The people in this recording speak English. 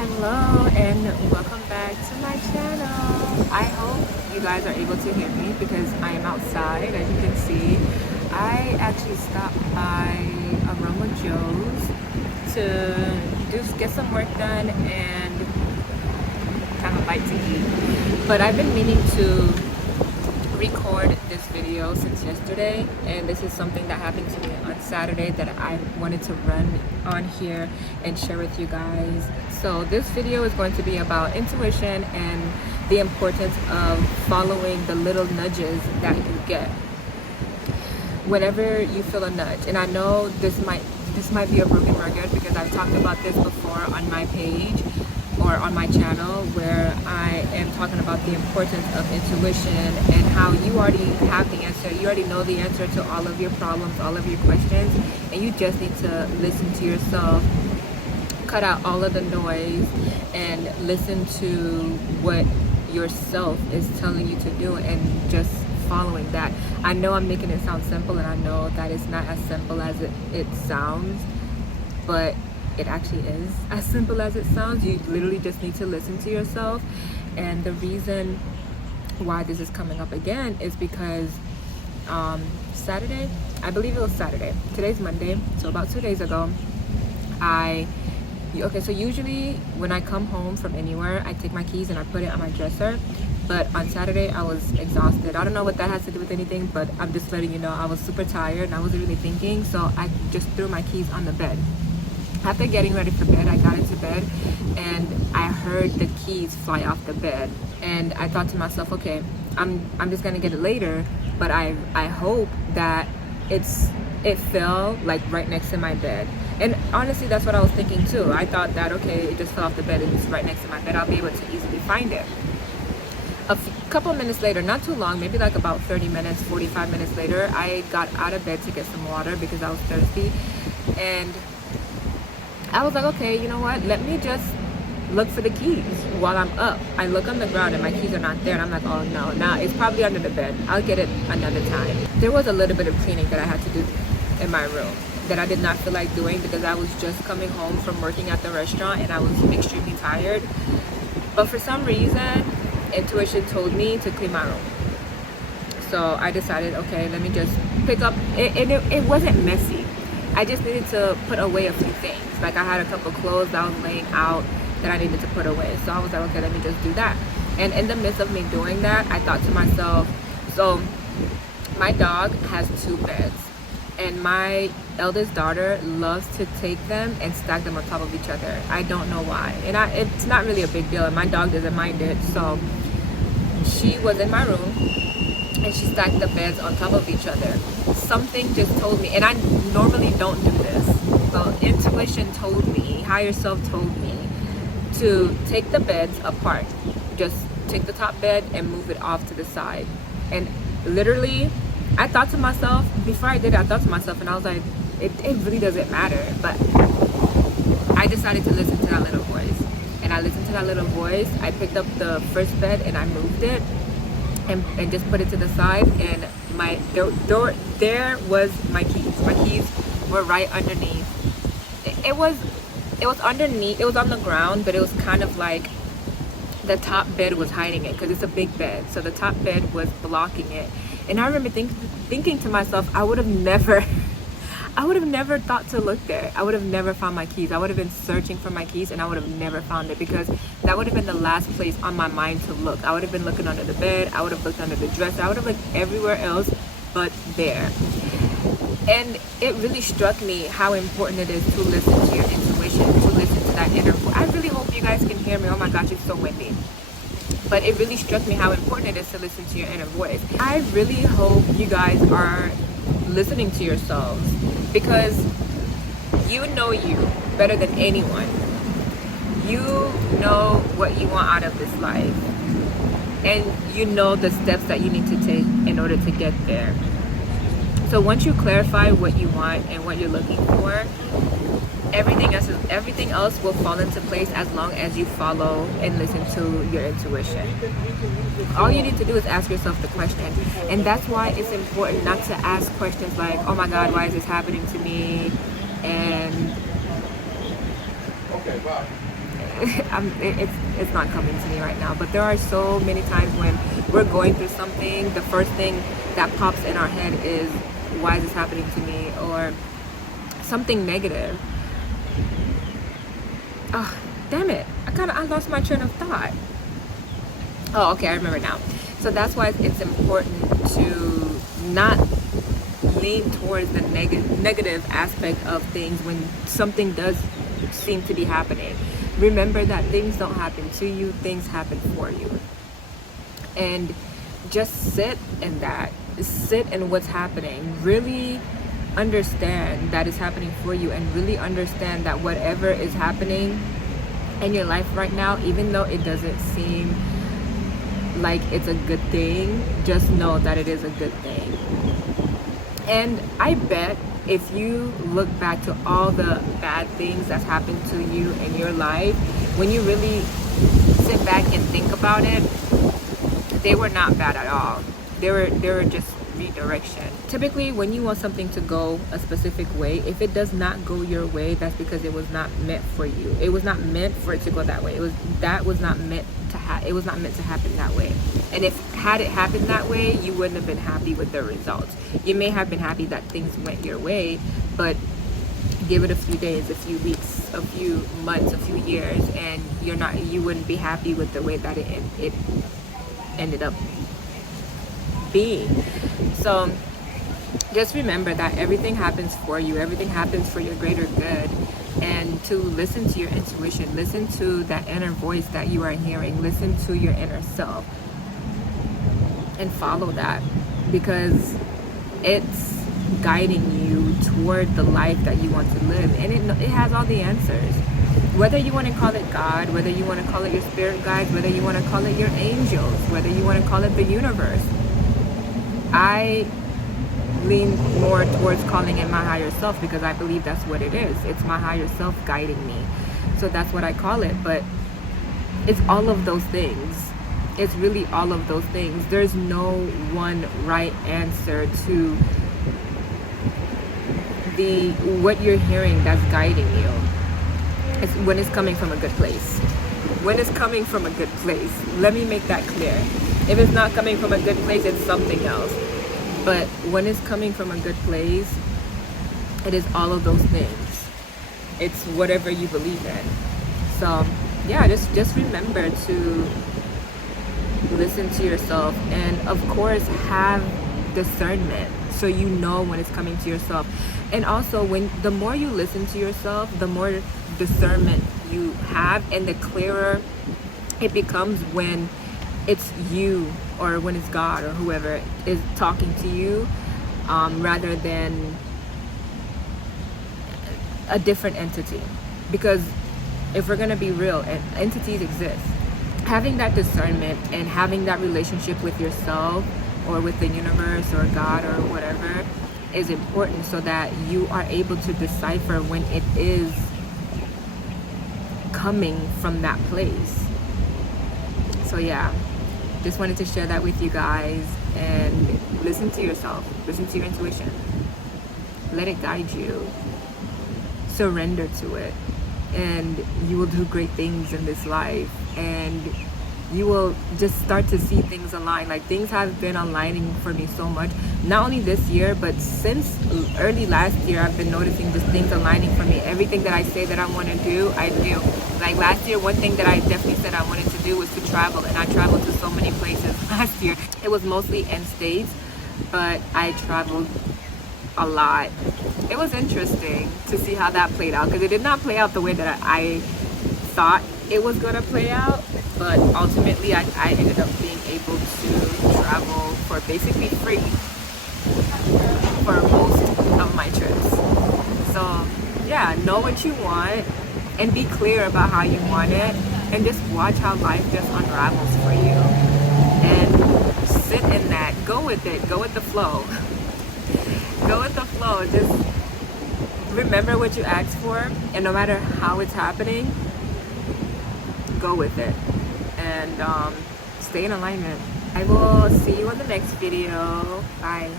Hello and welcome back to my channel. I hope you guys are able to hear me because I am outside. As you can see, I actually stopped by Aroma Joe's to just get some work done and have a bite to eat. But I've been meaning to record this video since yesterday, and this is something that happened to me on Saturday that I wanted to run on here and share with you guys. So this video is going to be about intuition and the importance of following the little nudges that you get whenever you feel a nudge. And I know this might be a broken record because I've talked about this before on my page or on my channel, where I am talking about the importance of intuition and how you already have the answer. You already know the answer to all of your problems, all of your questions, and you just need to listen to yourself, cut out all of the noise, and listen to what yourself is telling you to do and just following that. I know I'm making it sound simple, and I know that it's not as simple as it sounds, but it actually is as simple as it sounds. You literally just need to listen to yourself. And the reason why this is coming up again is because Saturday, I believe it was Saturday, today's Monday, so about 2 days ago, so usually when I come home from anywhere, I take my keys and I put it on my dresser. But on Saturday I was exhausted. I don't know what that has to do with anything, but I'm just letting you know I was super tired and I wasn't really thinking, so I just threw my keys on the bed. After getting ready for bed, I got into bed and I heard the keys fly off the bed, and I thought to myself, okay, I'm just gonna get it later, but I hope that it fell like right next to my bed. And honestly, that's what I was thinking too. I thought that, okay, it just fell off the bed and it's right next to my bed, I'll be able to easily find it. Couple minutes later, not too long, maybe like about 30 minutes, 45 minutes later, I got out of bed to get some water because I was thirsty, and I was like, okay, you know what, let me just look for the keys while I'm up. I look on the ground and my keys are not there, and I'm like, oh no, now it's probably under the bed, I'll get it another time. There was a little bit of cleaning that I had to do in my room that I did not feel like doing because I was just coming home from working at the restaurant and I was extremely tired. But for some reason, intuition told me to clean my room. So I decided, okay, let me just pick up, it wasn't messy. I just needed to put away a few things. Like I had a couple clothes that was laying out that I needed to put away. So I was like, okay, let me just do that. And in the midst of me doing that, I thought to myself, so my dog has 2 beds, and my eldest daughter loves to take them and stack them on top of each other. I don't know why. And it's not really a big deal, and my dog doesn't mind it. So she was in my room and she stacked the beds on top of each other. Something just told me, and I normally don't do this, so intuition told me, higher self told me to take the beds apart. Just take the top bed and move it off to the side. And literally, I thought to myself, before I did it, I thought to myself, and I was like, it really doesn't matter. But I decided to listen to that little voice. And I listened to that little voice. I picked up the first bed and I moved it and just put it to the side, and there was my keys. My keys were right underneath. It was underneath, it was on the ground, but it was kind of like the top bed was hiding it because it's a big bed, so the top bed was blocking it. And I remember thinking to myself, I would have never thought to look there. I would have never found my keys. I would have been searching for my keys and I would have never found it, because that would have been the last place on my mind to look. I would have been looking under the bed, I would have looked under the dresser, I would have looked everywhere else but there. And it really struck me how important it is to listen to your intuition, to listen to that inner voice. I really hope you guys can hear me. Oh my gosh, it's so windy. But it really struck me how important it is to listen to your inner voice. I really hope you guys are listening to yourselves, because you know you better than anyone. You know what you want out of this life, and you know the steps that you need to take in order to get there. So once you clarify what you want and what you're looking for, everything else will fall into place as long as you follow and listen to your intuition. All you need to do is ask yourself the question. And that's why it's important not to ask questions like, oh my God, why is this happening to me? And it's not coming to me right now. But there are so many times when we're going through something, the first thing that pops in our head is, why is this happening to me? Or something negative. Oh, damn it. I lost my train of thought. Oh, okay, I remember now. So that's why it's important to not lean towards the negative aspect of things when something does seem to be happening. Remember that things don't happen to you, things happen for you. And just sit in that. Sit in what's happening. Really understand that it's happening for you, and really understand that whatever is happening in your life right now, even though it doesn't seem like it's a good thing, just know that it is a good thing. And I bet if you look back to all the bad things that's happened to you in your life, when you really sit back and think about it, they were not bad at all. They were just redirection. Typically, when you want something to go a specific way, if it does not go your way, that's because it was not meant for you. It was not meant for it to go that way. It was not meant to happen that way. And had it happened that way, you wouldn't have been happy with the results. You may have been happy that things went your way, but give it a few days, a few weeks, a few months, a few years, and you wouldn't be happy with the way that it ended up being. So just remember that everything happens for you. Everything happens for your greater good. And to listen to your intuition, listen to that inner voice that you are hearing, listen to your inner self, and follow that, because it's guiding you toward the life that you want to live. And it has all the answers. Whether you want to call it God, whether you want to call it your spirit guides, whether you want to call it your angels, whether you want to call it the universe, I lean more towards calling it my higher self, because I believe that's what it is. It's my higher self guiding me. So that's what I call it. But it's all of those things. It's really all of those things. There's no one right answer to what you're hearing that's guiding you. It's when it's coming from a good place. When it's coming from a good place. Let me make that clear. If it's not coming from a good place, it's something else. But when it's coming from a good place, it is all of those things. It's whatever you believe in. So yeah, just remember to listen to yourself, and of course have discernment, so you know when it's coming to yourself. And also, the more you listen to yourself, the more discernment you have, and the clearer it becomes when it's you, or when it's God or whoever is talking to you, rather than a different entity. Because if we're gonna be real, entities exist. Having that discernment and having that relationship with yourself, or with the universe, or God, or whatever, is important, so that you are able to decipher when it is coming from that place. So yeah, just wanted to share that with you guys. And listen to yourself, listen to your intuition, let it guide you, surrender to it, and you will do great things in this life. And you will just start to see things align. Like, things have been aligning for me so much, not only this year, but since early last year. I've been noticing just things aligning for me. Everything that I say that I want to do, I do. Like last year, one thing that I definitely said I wanted to do was to travel, and I traveled to so many places last year. It was mostly in states, but I traveled a lot. It was interesting to see how that played out, because it did not play out the way that I thought it was gonna play out. But ultimately, I ended up being able to travel for basically free for most of my trips. So yeah, know what you want and be clear about how you want it, and just watch how life just unravels for you. And sit in that. Go with it. Go with the flow. Go with the flow. Just remember what you asked for, and no matter how it's happening, go with it. And stay in alignment. I will see you on the next video. Bye.